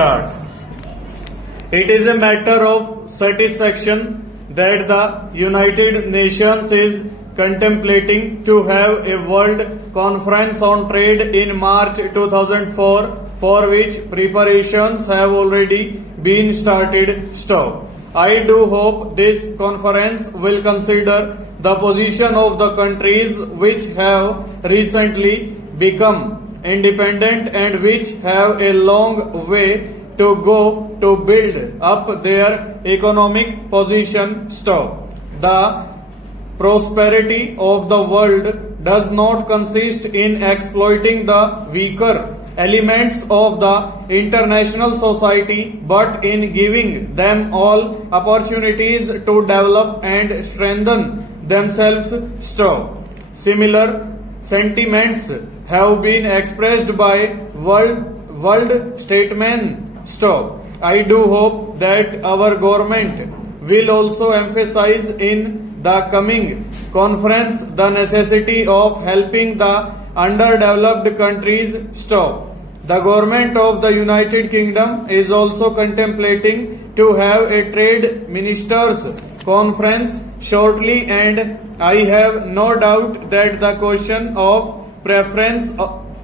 start. It is a matter of satisfaction that the United Nations is contemplating to have a World Conference on Trade in March 2004, for which preparations have already been started. Stop. I do hope this conference will consider the position of the countries which have recently become independent and which have a long way to go to build up their economic position. Stop. The prosperity of the world does not consist in exploiting the weaker elements of the international society, but in giving them all opportunities to develop and strengthen themselves. Stop. Similar sentiments have been expressed by world statesmen. Stop. I do hope that our government will also emphasize in the coming conference the necessity of helping the underdeveloped countries. Stop. The government of the United Kingdom is also contemplating to have a trade ministers conference shortly, and I have no doubt that the question of preference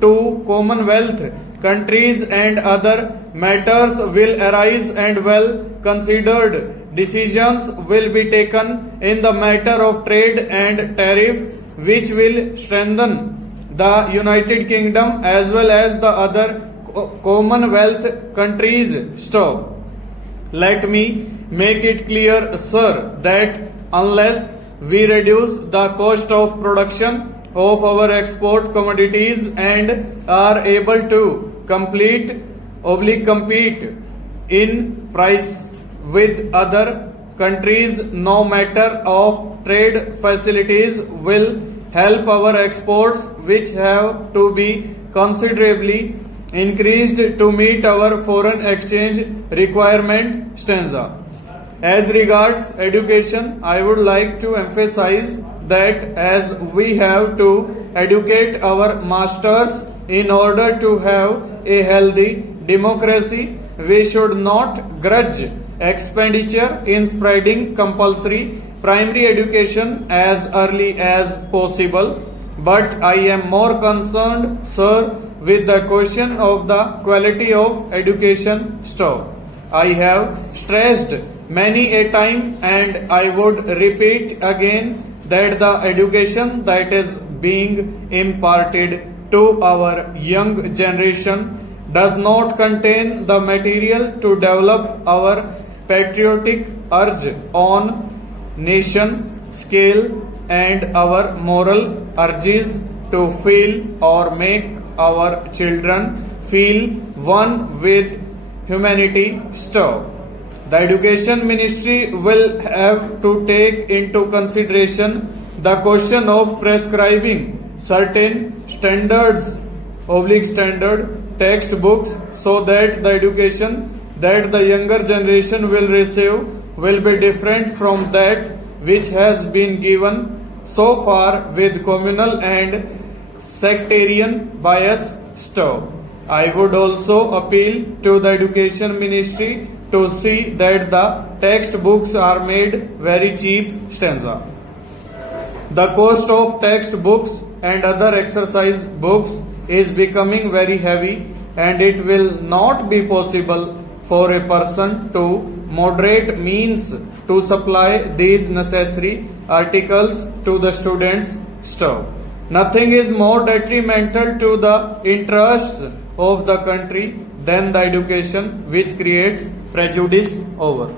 to Commonwealth countries and other matters will arise, and well considered decisions will be taken in the matter of trade and tariff, which will strengthen the United Kingdom as well as the other Commonwealth countries. Stop. Let me make it clear, sir, that unless we reduce the cost of production of our export commodities and are able to compete in price with other countries, no matter of trade facilities will help our exports, which have to be considerably increased to meet our foreign exchange requirement. Stanza. As regards education, I would like to emphasize that as we have to educate our masters in order to have a healthy democracy, we should not grudge expenditure in spreading compulsory primary education as early as possible. But I am more concerned, sir, with the question of the quality of education. Stop. I have stressed many a time, and I would repeat again, that the education that is being imparted to our young generation does not contain the material to develop our patriotic urge on nation scale and our moral urges to feel or make our children feel one with humanity. Stop. The Education Ministry will have to take into consideration the question of prescribing certain standard textbooks, so that the education that the younger generation will receive will be different from that which has been given so far with communal and sectarian bias. Stop. I would also appeal to the Education Ministry to see that the textbooks are made very cheap. Stanza. The cost of textbooks and other exercise books is becoming very heavy, and it will not be possible for a person to moderate means to supply these necessary articles to the students. Stop. Nothing is more detrimental to the interests of the country than the education which creates prejudice. Over.